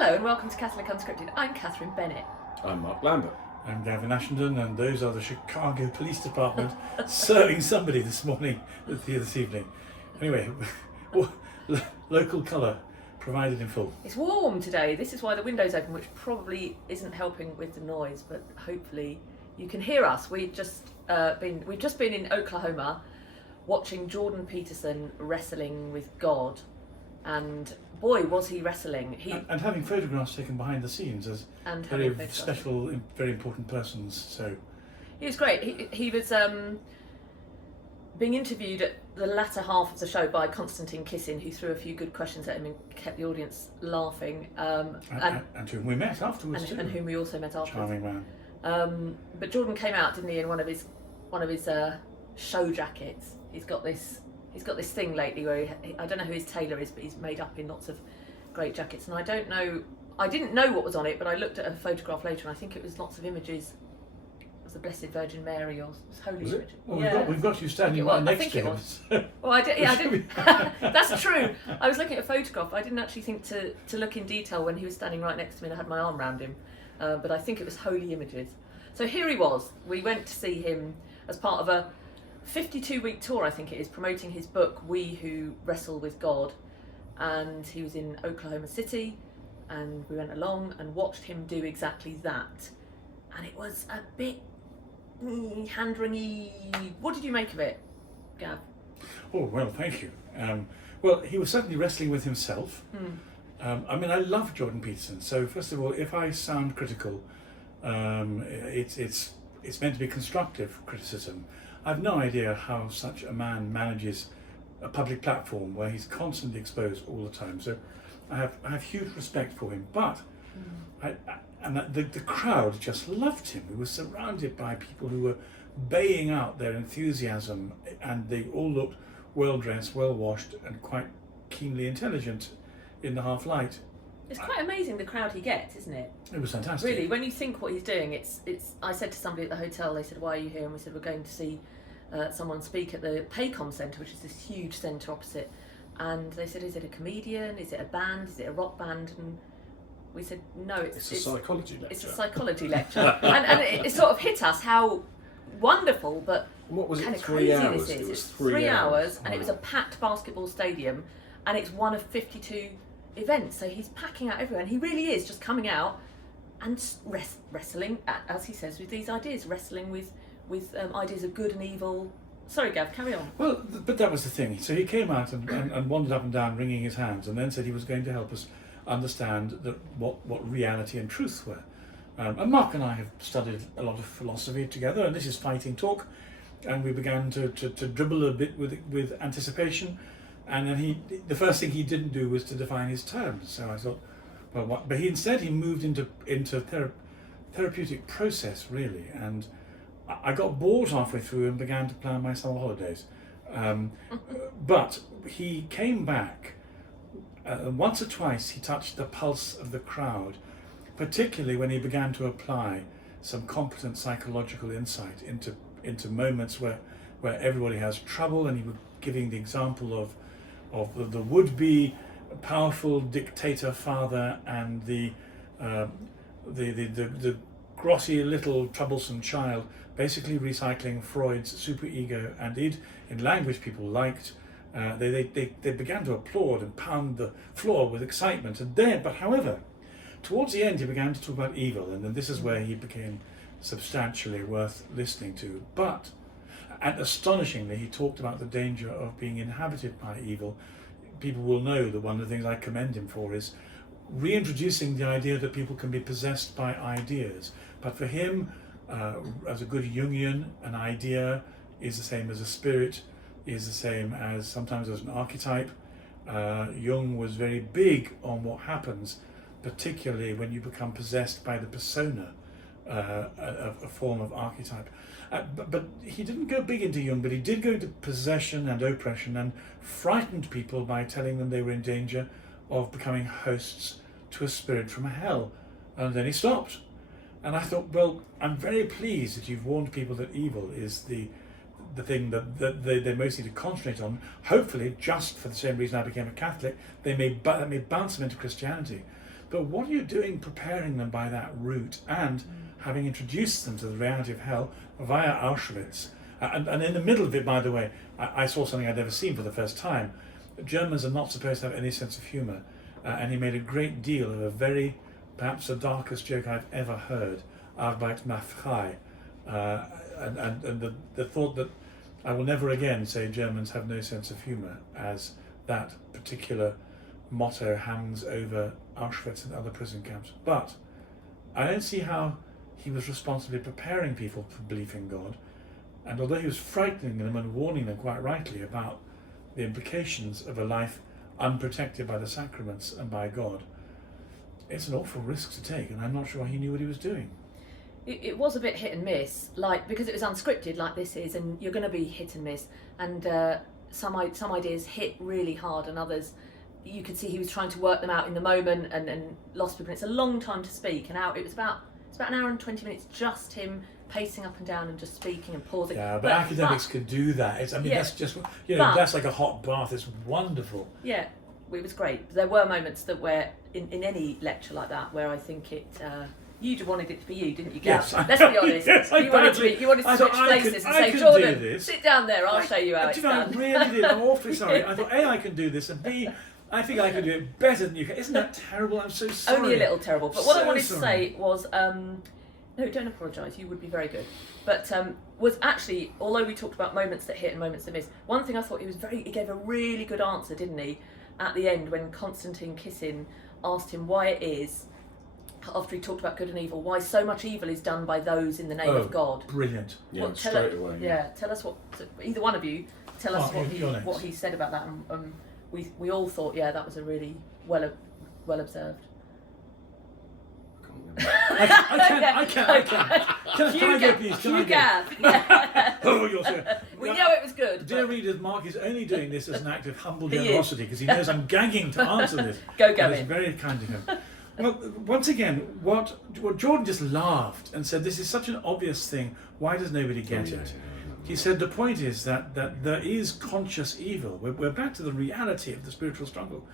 Hello and welcome to Catholic Unscripted. I'm Katherine Bennett. I'm Mark Lambert. I'm Gavin, and those are the Chicago Police Department serving somebody this evening. Anyway, local colour provided in full. It's warm today. This is why the window's open, which probably isn't helping with the noise, but hopefully you can hear us. We've just been in Oklahoma watching Jordan Peterson wrestling with God, and boy was he wrestling. And having photographs taken behind the scenes as very special, very important persons. So he was great. He was being interviewed at the latter half of the show by Konstantin Kissin, who threw a few good questions at him and kept the audience laughing. And whom we met afterwards too. And whom we also met afterwards. Charming man. But Jordan came out, didn't he, in one of his show jackets. He's got this thing lately where I don't know who his tailor is, but he's made up in lots of great jackets. And I didn't know what was on it, but I looked at a photograph later, and I think it was lots of images of the Blessed Virgin Mary or Holy Virgin. Well, yeah. we've got you standing right next to him. Well, I didn't. That's true. I was looking at a photograph. I didn't actually think to look in detail when he was standing right next to me and I had my arm around him. But I think it was Holy Images. So here he was. We went to see him as part of a 52-week tour, I think it is, promoting his book, We Who Wrestle with God. And he was in Oklahoma City, and we went along and watched him do exactly that. And it was a bit hand-wringy. What did you make of it, Gav? Oh, well, thank you. Well, he was certainly wrestling with himself. I mean, I love Jordan Peterson. So first of all, if I sound critical, it's meant to be constructive criticism. I've no idea how such a man manages a public platform where he's constantly exposed all the time. So I have huge respect for him. But the crowd just loved him. He was surrounded by people who were baying out their enthusiasm, and they all looked well dressed, well washed, and quite keenly intelligent in the half light. It's quite amazing the crowd he gets, isn't it? It was fantastic. Really, when you think what he's doing, it's. I said to somebody at the hotel, they said, "Why are you here?" And we said, "We're going to see someone speak at the Paycom Centre, which is this huge centre opposite." And they said, "Is it a comedian? Is it a band? Is it a rock band?" And we said, "No, it's a psychology lecture." It's a psychology lecture, and it sort of hit us how wonderful, but what was kind it? of crazy 3 hours. this is. It was it's 3 hours, and it was a packed basketball stadium, and it's one of 52 events. So he's packing out everywhere, and he really is just coming out and wrestling, as he says, with these ideas, wrestling with ideas of good and evil. Sorry, Gav, carry on. Well, but that was the thing. So he came out and wandered up and down, wringing his hands, and then said he was going to help us understand what reality and truth were. And Mark and I have studied a lot of philosophy together, and this is fighting talk, and we began to dribble a bit with anticipation. And then the first thing he didn't do was to define his terms. So I thought, well, what? But he moved into therapeutic process, really. And I got bored halfway through and began to plan my summer holidays. But he came back. Once or twice he touched the pulse of the crowd, particularly when he began to apply some competent psychological insight into moments where everybody has trouble, and he was giving the example of the would-be powerful dictator father and the grotty little troublesome child, basically recycling Freud's superego, and in language people liked. They began to applaud and pound the floor with excitement. But however, towards the end he began to talk about evil, and then this is where he became substantially worth listening to. And astonishingly, he talked about the danger of being inhabited by evil. People will know that one of the things I commend him for is reintroducing the idea that people can be possessed by ideas. But for him, as a good Jungian, an idea is the same as a spirit, is the same as sometimes as an archetype. Jung was very big on what happens, particularly when you become possessed by the persona, a form of archetype. But he didn't go big into Jung, but he did go into possession and oppression, and frightened people by telling them they were in danger of becoming hosts to a spirit from hell. And then he stopped. And I thought, well, I'm very pleased that you've warned people that evil is the thing that they most need to concentrate on. Hopefully, just for the same reason I became a Catholic, that may bounce them into Christianity. But what are you doing preparing them by that route and having introduced them to the reality of hell via Auschwitz? And in the middle of it, by the way, I saw something I'd never seen for the first time. Germans are not supposed to have any sense of humour, and he made a great deal of perhaps the darkest joke I've ever heard, Arbeit macht frei, and the thought that I will never again say Germans have no sense of humour, as that particular motto hangs over Auschwitz and other prison camps. But I don't see how he was responsibly preparing people for belief in God, and although he was frightening them and warning them quite rightly about the implications of a life unprotected by the sacraments and by God, it's an awful risk to take, and I'm not sure he knew what he was doing. It was a bit hit and miss, because it was unscripted like this is, and you're going to be hit and miss, and some ideas hit really hard, and others you could see he was trying to work them out in the moment and lost people. And it's a long time to speak, and it's about an hour and 20 minutes just him pacing up and down and just speaking and pausing. Yeah, but academics could do that. That's just, that's like a hot bath. It's wonderful. Yeah, it was great. There were moments that were in any lecture like that where I think you'd wanted it to be you, didn't you, Gav? Yes, Let's be honest. Yes, you wanted to switch places and say, Jordan, sit down there, I'll show you how it's done. I really did. I'm awfully sorry. I thought, A, I can do this, and B, I think I can do it better than you can. Isn't that terrible? I'm so sorry. Only a little terrible. But what I wanted to say was, no, don't apologise, you would be very good. But was actually, although we talked about moments that hit and moments that miss, one thing I thought he gave a really good answer, didn't he, at the end when Konstantin Kissin asked him why it is, after he talked about good and evil, why so much evil is done by those in the name of God. Brilliant. Yeah, straight away. Yeah, tell us either one of you, tell us what he said about that. And we all thought, yeah, that was a really well observed. I can. Can I go, please? Can I go? Gav. Oh, you're so... We know it was good. Dear readers, Mark is only doing this as an act of humble generosity because he knows I'm gagging to answer this. Go, Gavin. It's very kind of him. Well, once again, what Jordan just laughed and said, this is such an obvious thing, why does nobody get it? He said the point is that there is conscious evil. We're back to the reality of the spiritual struggle.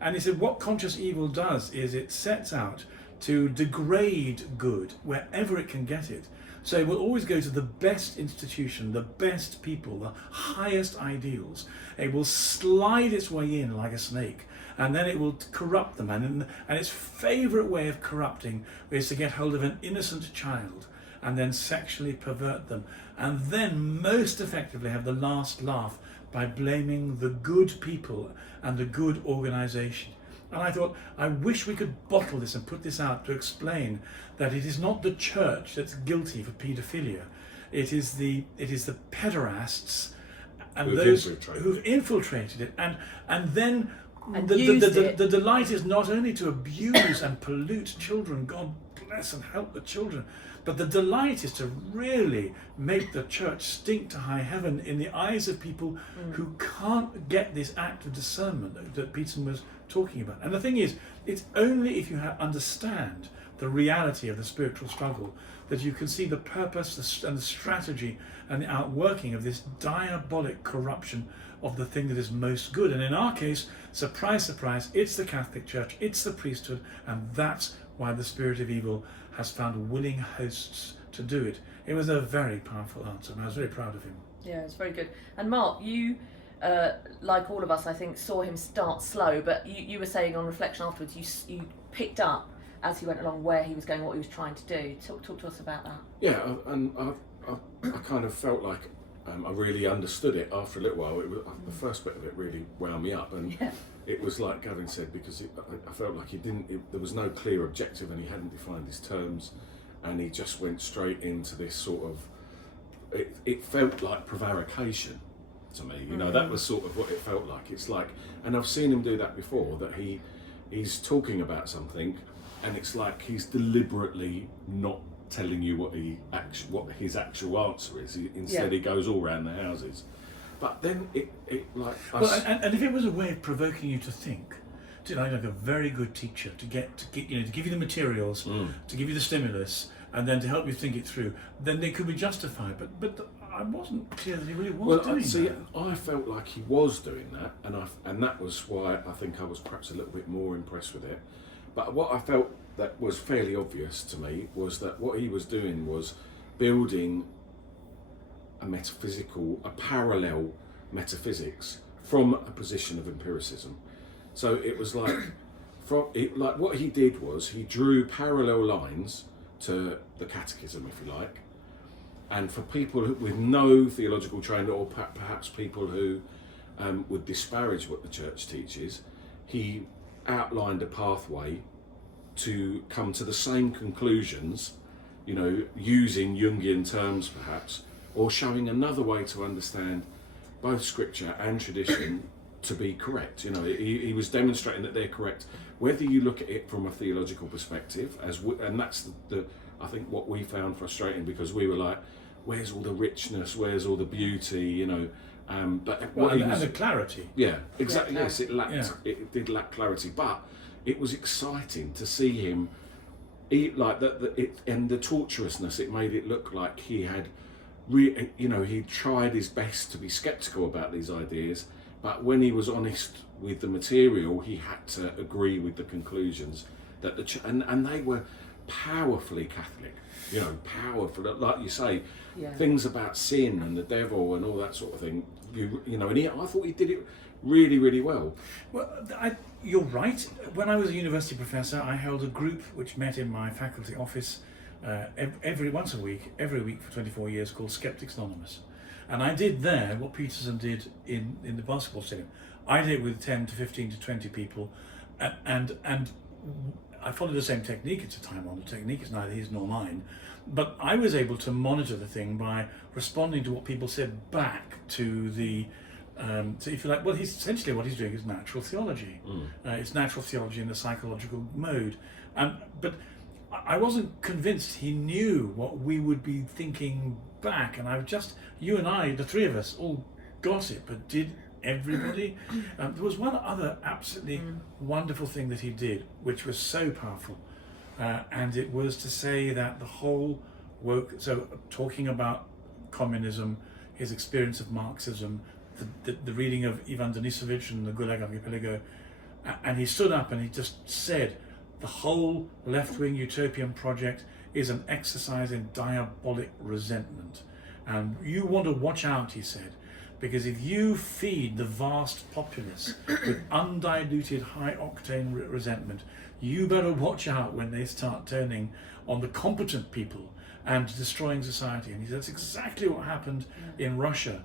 And he said what conscious evil does is it sets out to degrade good wherever it can get it. So it will always go to the best institution, the best people, the highest ideals. It will slide its way in like a snake, and then it will corrupt them. And its favourite way of corrupting is to get hold of an innocent child and then sexually pervert them, and then most effectively have the last laugh by blaming the good people and the good organisation. And I thought, I wish we could bottle this and put this out to explain that it is not the church that's guilty for paedophilia. It is the pederasts and those who've infiltrated it. And then the delight is not only to abuse and pollute children, God bless and help the children, but the delight is to really make the church stink to high heaven in the eyes of people who can't get this act of discernment that Peterson was talking about. And the thing is, it's only if you understand the reality of the spiritual struggle that you can see the purpose and the strategy and the outworking of this diabolic corruption of the thing that is most good. And in our case, surprise, surprise, it's the Catholic Church, it's the priesthood, and that's why the spirit of evil has found willing hosts to do it. It was a very powerful answer, and I was very proud of him. Yeah, it's very good. And Mark, you, like all of us, I think, saw him start slow, but you were saying on reflection afterwards, you picked up as he went along where he was going, what he was trying to do. Talk to us about that. Yeah, and I kind of felt like I really understood it after a little while. The first bit of it really wound me up, and it was like Gavin said, because I felt like there was no clear objective, and he hadn't defined his terms, and he just went straight into this sort of. It felt like prevarication to me. You know, that was sort of what it felt like. It's like, and I've seen him do that before. That he's talking about something, and it's like he's deliberately not telling you what his actual answer is. Instead, he goes all around the houses. But then it like. And if it was a way of provoking you to think, like a very good teacher to give you the materials, to give you the stimulus, and then to help you think it through, then they could be justified. But I wasn't clear that he really was doing that. I felt like he was doing that, and that was why I think I was perhaps a little bit more impressed with it. But what I felt that was fairly obvious to me was that what he was doing was building a parallel metaphysics from a position of empiricism. So it was like, like what he did was he drew parallel lines to the catechism, if you like, and for people with no theological training, or perhaps people who would disparage what the church teaches, he outlined a pathway to come to the same conclusions, you know, using Jungian terms perhaps, or showing another way to understand both scripture and tradition to be correct. You know, he was demonstrating that they're correct, whether you look at it from a theological perspective, and that's the I think what we found frustrating, because we were like, where's all the richness, where's all the beauty, you know, but what and the clarity. Yeah, exactly. Yeah, yes, it lacked. It did lack clarity, but it was exciting to see him. Like that, and the tortuousness. It made it look like he had, he tried his best to be sceptical about these ideas, but when he was honest with the material, he had to agree with the conclusions that and they were powerfully Catholic. You know, powerful, like you say, things about sin and the devil and all that sort of thing. You know, and I thought he did it really, really well. Well, you're right. When I was a university professor, I held a group which met in my faculty office every week for 24 years, called Skeptics Anonymous. And I did there what Peterson did in the basketball stadium. I did it with 10 to 15 to 20 people, and I followed the same technique. It's a time-honored technique. It's neither his nor mine. But I was able to monitor the thing by responding to what people said back to the, so if you like, well, essentially what he's doing is natural theology. It's natural theology in the psychological mode. But I wasn't convinced he knew what we would be thinking back. And you and I, the three of us, all got it, but did everybody? There was one other absolutely wonderful thing that he did, which was so powerful, and it was to say that the whole work, so talking about communism, his experience of Marxism, the reading of Ivan Denisovich and the Gulag Archipelago, and he stood up and he just said, the whole left-wing utopian project is an exercise in diabolic resentment, and you want to watch out, he said, because if you feed the vast populace with undiluted high-octane resentment, you better watch out when they start turning on the competent people and destroying society. And he said that's exactly what happened in Russia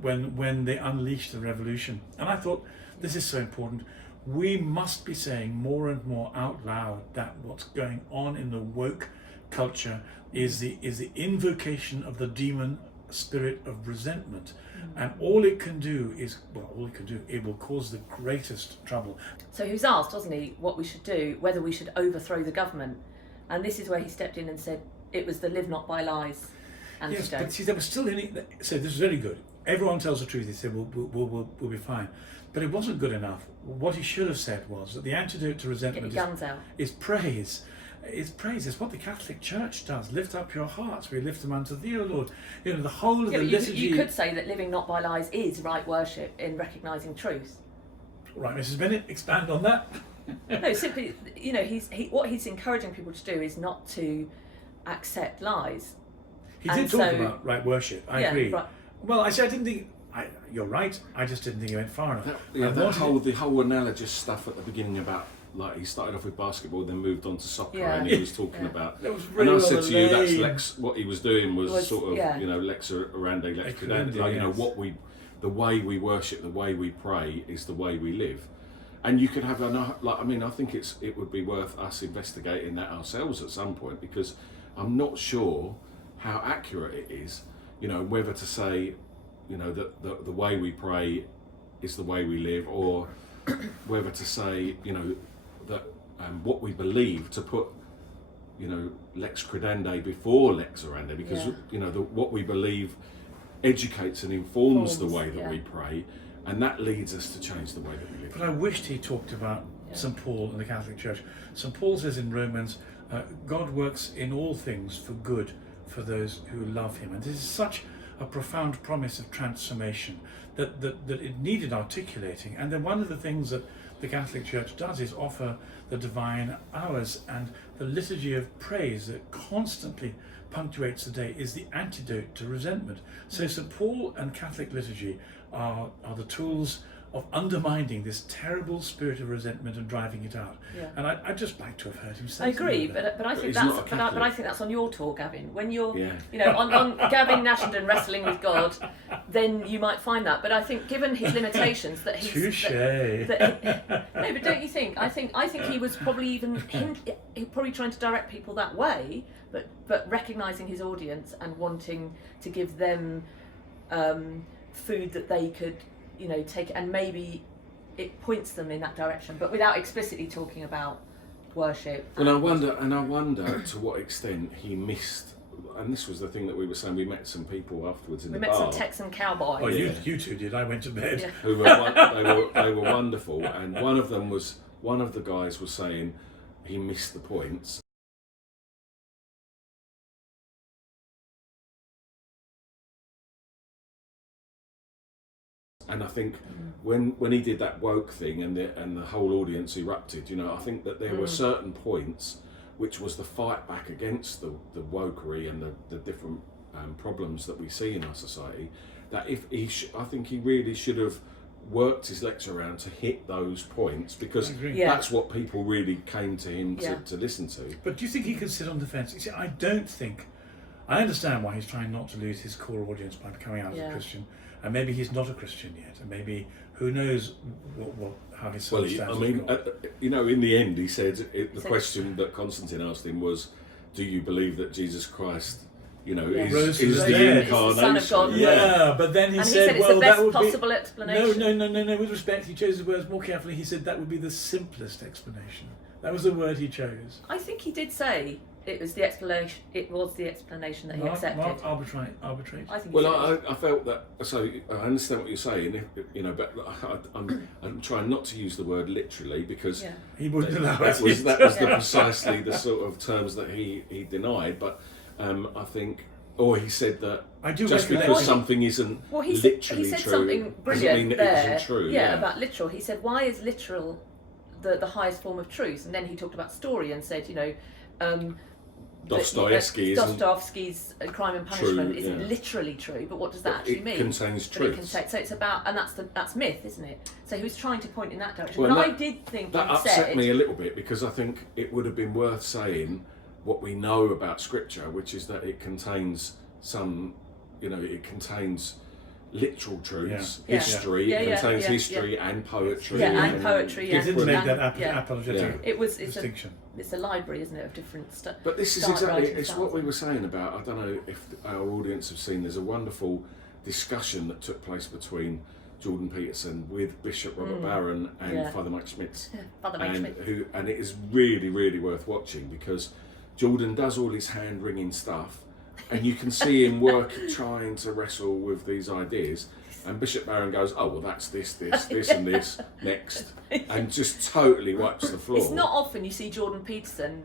when they unleashed the revolution. And I thought, this is so important. We must be saying more and more out loud that what's going on in the woke culture is the invocation of the demon spirit of resentment, and all it can do, it will cause the greatest trouble. So he was asked, wasn't he, what we should do, whether we should overthrow the government, and this is where he stepped in and said it was the live not by lies antidote. Yes, but see, there was still so this is very good. Everyone tells the truth. He said we'll be fine, but it wasn't good enough. What he should have said was that the antidote to resentment is praise. It's praise. It's what the Catholic Church does. Lift up your hearts. We lift them unto thee, O Lord. You know, the whole of the liturgy. You could say that living not by lies is right worship in recognising truth. Right, Mrs. Bennett, expand on that. No, simply, you know, what he's encouraging people to do is not to accept lies. He did talk about right worship. I agree. Right. Well, I didn't think. You're right. I just didn't think he went far enough. The whole analogous stuff at the beginning about. Like he started off with basketball, then moved on to soccer, and he was talking about. That was really and I said to you, that's Lex. What he was doing was sort of, you know, Lex Orandi, Lex Credendi. Like, you know, the way we worship, the way we pray, is the way we live. And you could have I think it would be worth us investigating that ourselves at some point, because I'm not sure how accurate it is. You know, whether to say, you know, that the way we pray is the way we live, or whether to say, you know, that what we believe, to put, you know, Lex Credendi before Lex Orandi, because you know what we believe educates and informs the way that we pray, and that leads us to change the way that we live. But I wished he talked about St. Paul and the Catholic Church. St. Paul says in Romans, God works in all things for good for those who love him, and this is such a a profound promise of transformation, that it needed articulating. And then one of the things that the Catholic Church does is offer the divine hours, and the liturgy of praise that constantly punctuates the day is the antidote to resentment. So St. Paul and Catholic liturgy are the tools of undermining this terrible spirit of resentment and driving it out. Yeah. And I'd just like to have heard him say I agree, something like but I think he's that's not a Catholic. but I think that's on your tour, Gavin. When you're Yeah. on Gavin Nashenden wrestling with God, then you might find that. But I think given his limitations that he's Touché. no, but don't you think? I think he was probably he probably trying to direct people that way, but recognising his audience and wanting to give them food that they could take, and maybe it points them in that direction, but without explicitly talking about worship. And I wonder to what extent he missed. And this was the thing that we were saying. We met some people afterwards in the bar. We met some Texan cowboys. Oh, you two did. I went to bed. Yeah. Who were they were wonderful, and one of the guys was saying he missed the points. And I think when he did that woke thing and the whole audience erupted, I think that there were certain points which was the fight back against the wokery and the different problems that we see in our society, that I think he really should have worked his lecture around to hit those points, because that's what people really came to him to listen to. But do you think he could sit on the fence? You see, I understand why he's trying not to lose his core audience by coming out as a Christian, and maybe he's not a Christian yet, and maybe who knows how his soul stands. In the end, he said the question that Konstantin asked him was, "Do you believe that Jesus Christ, rose is from the dead. incarnation?" Is the Son of God. Yeah, but then he said, it's well, the that best would possible be... explanation. No. With respect, he chose his words more carefully. He said that would be the simplest explanation. That was the word he chose. I think he did say it was the explanation. It was the explanation that he accepted. Mark arbitrate. I think. I felt that. So I understand what you're saying, but I'm trying not to use the word literally, because he wouldn't allow that was precisely the sort of terms that he denied. But I think. Or he said that just because something isn't literally true, he said something brilliant doesn't mean there. It isn't true. Yeah, about literal. He said, "Why is literal the highest form of truth?" And then he talked about story and said, Dostoevsky's Crime and Punishment isn't literally true, but what does that actually mean? It contains truth. So it's about, and that's myth, isn't it? So he was trying to point in that direction. Well, I did think that upset me a little bit, because I think it would have been worth saying what we know about Scripture, which is that it contains it contains literal truths, history, it contains history and poetry. And poetry, He didn't make that apologetic distinction. It's a library, isn't it, of different stuff. But this is exactly, it's what we were saying about, I don't know if our audience have seen, there's a wonderful discussion that took place between Jordan Peterson with Bishop Robert Barron and Father Mike Schmitz. And it is really, really worth watching, because Jordan does all his hand-wringing stuff, and you can see him trying to wrestle with these ideas, and Bishop Barron goes, "Oh, well, that's this and this, next," and just totally wipes the floor. It's not often you see Jordan Peterson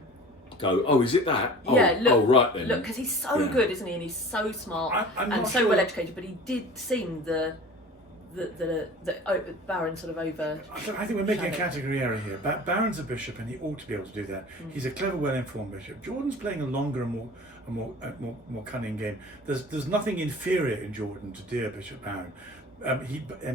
go, "Oh, is it that? Yeah, right then." Look, because he's so good, isn't he? And he's so smart and so well educated, but he did seem the Barron sort of over. I think we're making a category error here. Barron's a bishop, and he ought to be able to do that. He's a clever, well-informed bishop. Jordan's playing a longer and more cunning game. There's nothing inferior in Jordan to dear Bishop Barron.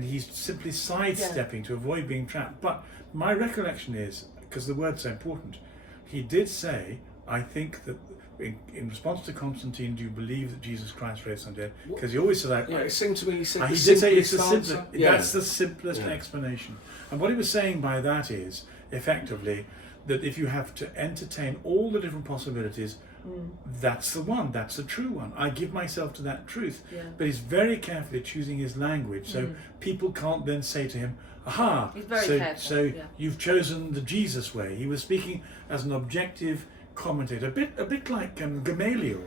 He's simply sidestepping to avoid being trapped. But my recollection is, because the word's so important, he did say, I think that in response to Konstantin, do you believe that Jesus Christ raised from the dead? Because he always said that. Yeah, it seemed to me he said he did say it's the simplest. That's the simplest explanation. And what he was saying by that is, effectively, that if you have to entertain all the different possibilities, that's the one, that's the true one. I give myself to that truth. Yeah. But he's very carefully choosing his language, so people can't then say to him, aha, he's very careful. So you've chosen the Jesus way. He was speaking as an objective commentator, a bit like Gamaliel.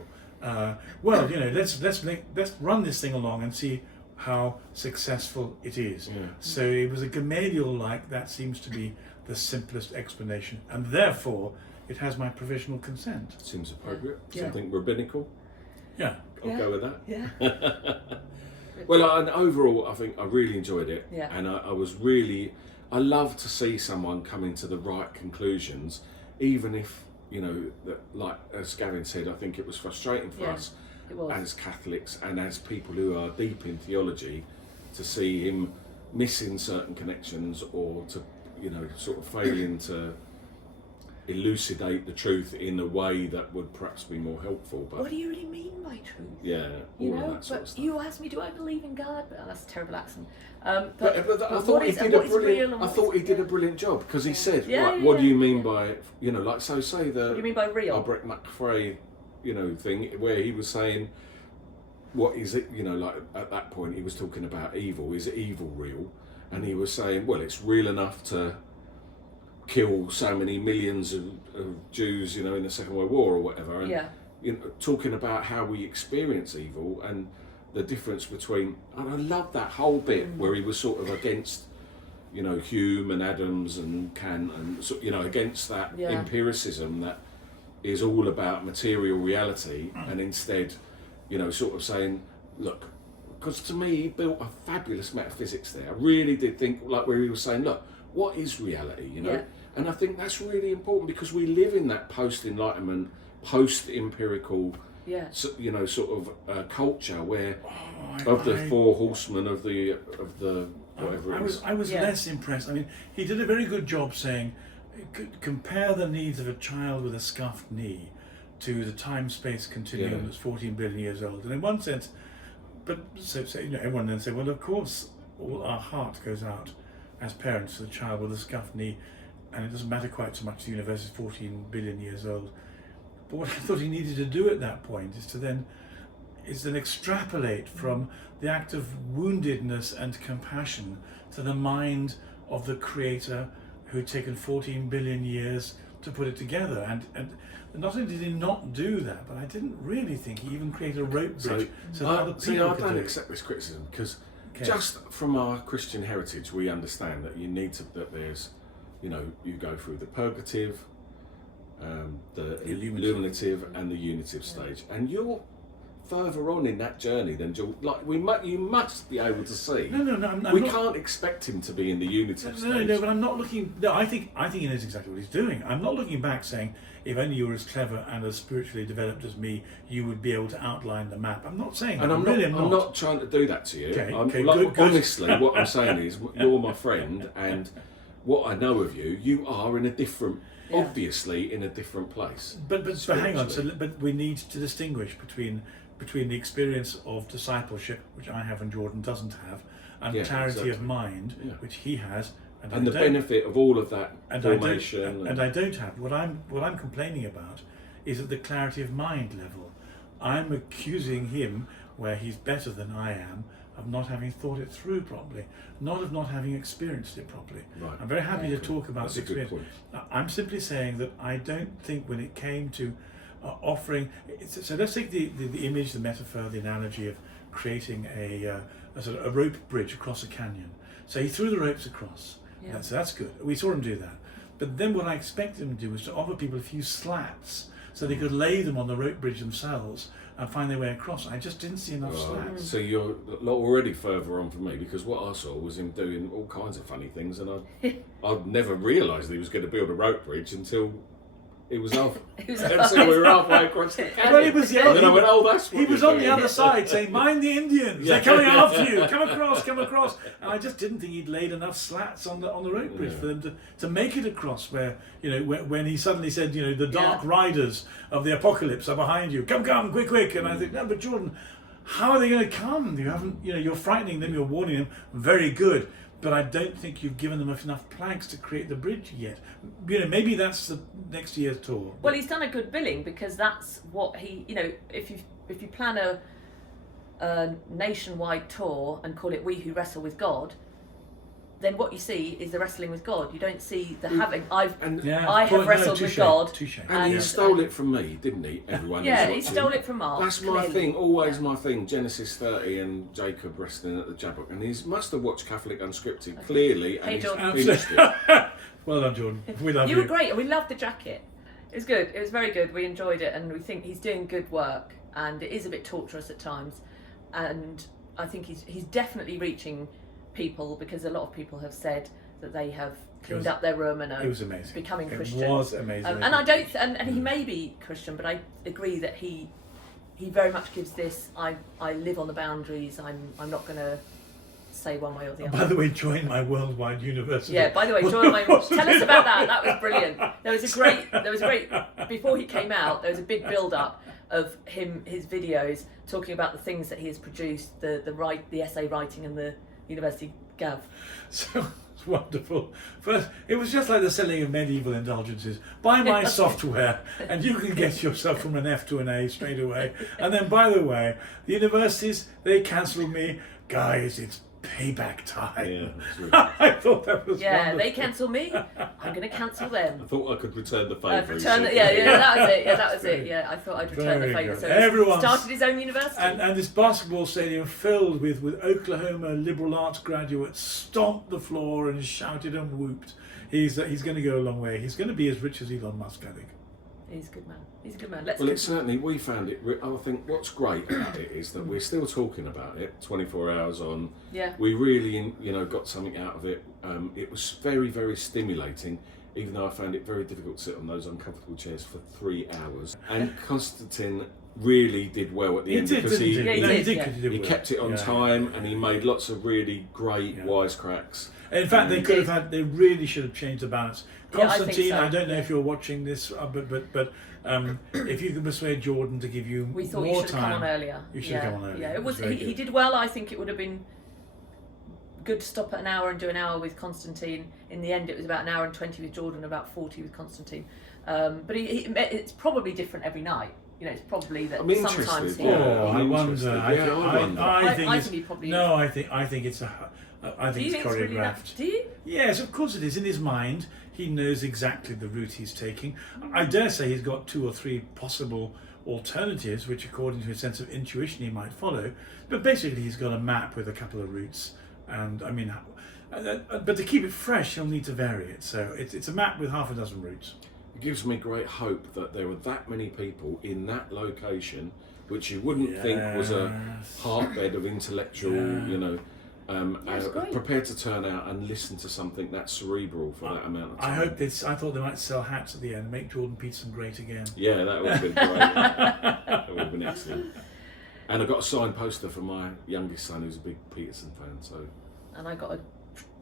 Let's run this thing along and see how successful it is. Yeah. So it was a Gamaliel-like, that seems to be the simplest explanation, and therefore it has my provisional consent. Seems appropriate. Something rabbinical. Yeah. I'll go with that. Yeah. Well, and overall, I think I really enjoyed it. Yeah. And I love to see someone coming to the right conclusions, even if, that, like as Gavin said, I think it was frustrating for us as Catholics and as people who are deep in theology to see him missing certain connections or to, sort of failing to elucidate the truth in a way that would perhaps be more helpful. But what do you really mean by truth? Yeah, all of that sort of stuff. You asked me, do I believe in God? But that's a terrible accent. But I thought he did a brilliant job because he said, what do you mean by, like, so say the... What do you mean by real? Albrecht McFray, thing where he was saying, what is it, like at that point he was talking about evil. Is evil real? And he was saying, well, it's real enough to kill so many millions of Jews, in the Second World War or whatever. And, talking about how we experience evil and the difference between, and I love that whole bit where he was sort of against, Hume and Adams and Kant and, against that empiricism that is all about material reality and instead, sort of saying, look, because to me he built a fabulous metaphysics there. I really did think, like where he was saying, look, what is reality, And I think that's really important because we live in that post-enlightenment, post-empirical, sort of culture where the four horsemen of the whatever it is. I was less impressed. I mean, he did a very good job saying, compare the needs of a child with a scuffed knee to the time-space continuum that's 14 billion years old. And in one sense, but so everyone then said, well, of course, all our heart goes out as parents to the child with a scuffed knee, and it doesn't matter quite so much the universe is 14 billion years old. But what I thought he needed to do at that point is then extrapolate from the act of woundedness and compassion to the mind of the creator who'd taken 14 billion years to put it together. And not only did he not do that, but I didn't really think he even created a rope bridge so that other people could don't accept this criticism because just from our Christian heritage, we understand that that there's, you go through the purgative, the illuminative and the unitive stage, and you're further on in that journey than you must be able to see. No, we can't expect him to be in the unitive stage. No, but I'm not looking. No, I think he knows exactly what he's doing. I'm not looking back saying, if only you were as clever and as spiritually developed as me, you would be able to outline the map. I'm not saying that. And I'm not trying to do that to you. Good. Honestly, what I'm saying is, you're my friend, and what I know of you, you are in a different. Obviously, in a different place. But hang on. But we need to distinguish between the experience of discipleship, which I have and Jordan doesn't have, and clarity of mind, which he has, and the benefit of all of that formation. And I don't have. What I'm complaining about is at the clarity of mind level. I'm accusing him, where he's better than I am, of not having thought it through properly, not having experienced it properly. Right. I'm very happy to talk about That's the experience. A good point. I'm simply saying that I don't think when it came to offering, so let's take the image, the metaphor, the analogy of creating a sort of a rope bridge across a canyon. So he threw the ropes across. So that's good. We saw him do that. But then what I expected him to do was to offer people a few slats so they could lay them on the rope bridge themselves and find their way across. I just didn't see enough slats. So you're already further on from me because what I saw was him doing all kinds of funny things, and I'd never realised he was going to build a rope bridge until it was off. So we were halfway across the canyon. Well, it was the and then I went, oh, that's what he was on the other side saying, mind the Indians, they're coming after you, come across. And I just didn't think he'd laid enough slats on the rope bridge for them to make it across where, when he suddenly said, the dark riders of the apocalypse are behind you, come, quick. And I think, no, but Jordan, how are they going to come? You haven't, you're frightening them, you're warning them, very good. But I don't think you've given them enough planks to create the bridge yet. Maybe that's the next year's tour. Well, he's done a good billing because that's what he, if you plan a nationwide tour and call it We Who Wrestle with God, then what you see is the wrestling with God. You don't see the having. I have wrestled with God. And he stole it from me, didn't he? Everyone. He stole it from Mark. That's my thing. Always my thing. Genesis 30 and Jacob wrestling at the Diabolic, and he must have watched Catholic Unscripted clearly, and he's finished it. Well done, Jordan. We love you. You were great, and we loved the jacket. It was good. It was very good. We enjoyed it, and we think he's doing good work. and it is a bit torturous at times. And I think he's definitely reaching people, because a lot of people have said that they have cleaned up their room and it was amazing. Becoming Christian. It was amazing. And I don't, and he may be Christian, but I agree that he very much gives this. I live on the boundaries. I'm not going to say one way or the other. By the way, join my worldwide university. Yeah. By the way, join my. Tell us about that. That was brilliant. There was a great. Before he came out, there was a big build up of his videos talking about the things that he has produced, the essay writing and the university Gav. So it's wonderful. First, it was just like the selling of medieval indulgences. Buy my software and you can get yourself from an F to an A straight away. And then, by the way, the universities, they cancelled me. Guys, it's payback time. Yeah, really I thought that was wonderful. They cancel me. I'm going to cancel them. I thought I could return the favour. That was it. That was it. Yeah, I thought I'd return the favour. So everyone started his own university. And this basketball stadium filled with Oklahoma liberal arts graduates stomped the floor and shouted and whooped. He's going to go a long way. He's going to be as rich as Elon Musk, I think. He's a good man. It's certainly, we found it. I think what's great about it is that we're still talking about it 24 hours on. Yeah. We really, got something out of it. It was very, very stimulating, even though I found it very difficult to sit on those uncomfortable chairs for 3 hours. And Konstantin really did well at the end, because he kept it on time, and he made lots of really great wisecracks. In fact, they really should have changed the balance. Konstantin, I don't know if you're watching this, but if you can persuade Jordan to give you we thought more you should time, have come on earlier. You should have come on earlier. Yeah, it was. He did well. I think it would have been good to stop at an hour and do an hour with Konstantin. In the end, it was about an hour and 20 with Jordan, about 40 with Konstantin. But it's probably different every night. It's probably that sometimes. I wonder. I think it's choreographed. Do you? Yes, of course it is. In his mind, he knows exactly the route he's taking. I dare say he's got 2 or 3 possible alternatives, which, according to his sense of intuition, he might follow. But basically, he's got a map with a couple of routes. And I mean, but to keep it fresh, he'll need to vary it. So it's a map with half a dozen routes. It gives me great hope that there were that many people in that location, which you wouldn't think was a heartbed of intellectual, prepared to turn out and listen to something that cerebral for that amount of time. I thought they might sell hats at the end, make Jordan Peterson great again. Yeah, that would have been great. That would have been excellent. And I got a signed poster for my youngest son, who's a big Peterson fan. And I got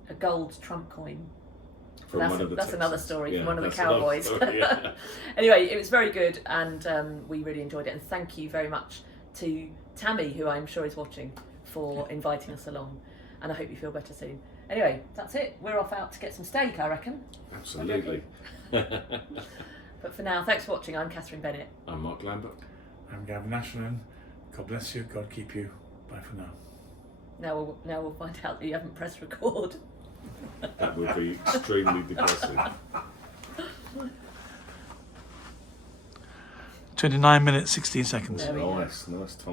a gold Trump coin. That's another story from one of the Cowboys. Anyway, it was very good, and we really enjoyed it. And thank you very much to Tammy, who I'm sure is watching, for inviting us along. And I hope you feel better soon. Anyway, that's it. We're off out to get some steak, I reckon. Absolutely. But for now, thanks for watching. I'm Katherine Bennett. I'm Mark Lambert. I'm Gavin. God bless you. God keep you. Bye for now. Now we'll find out that you haven't pressed record. That would be extremely depressing. 29 minutes, 16 seconds. Nice time.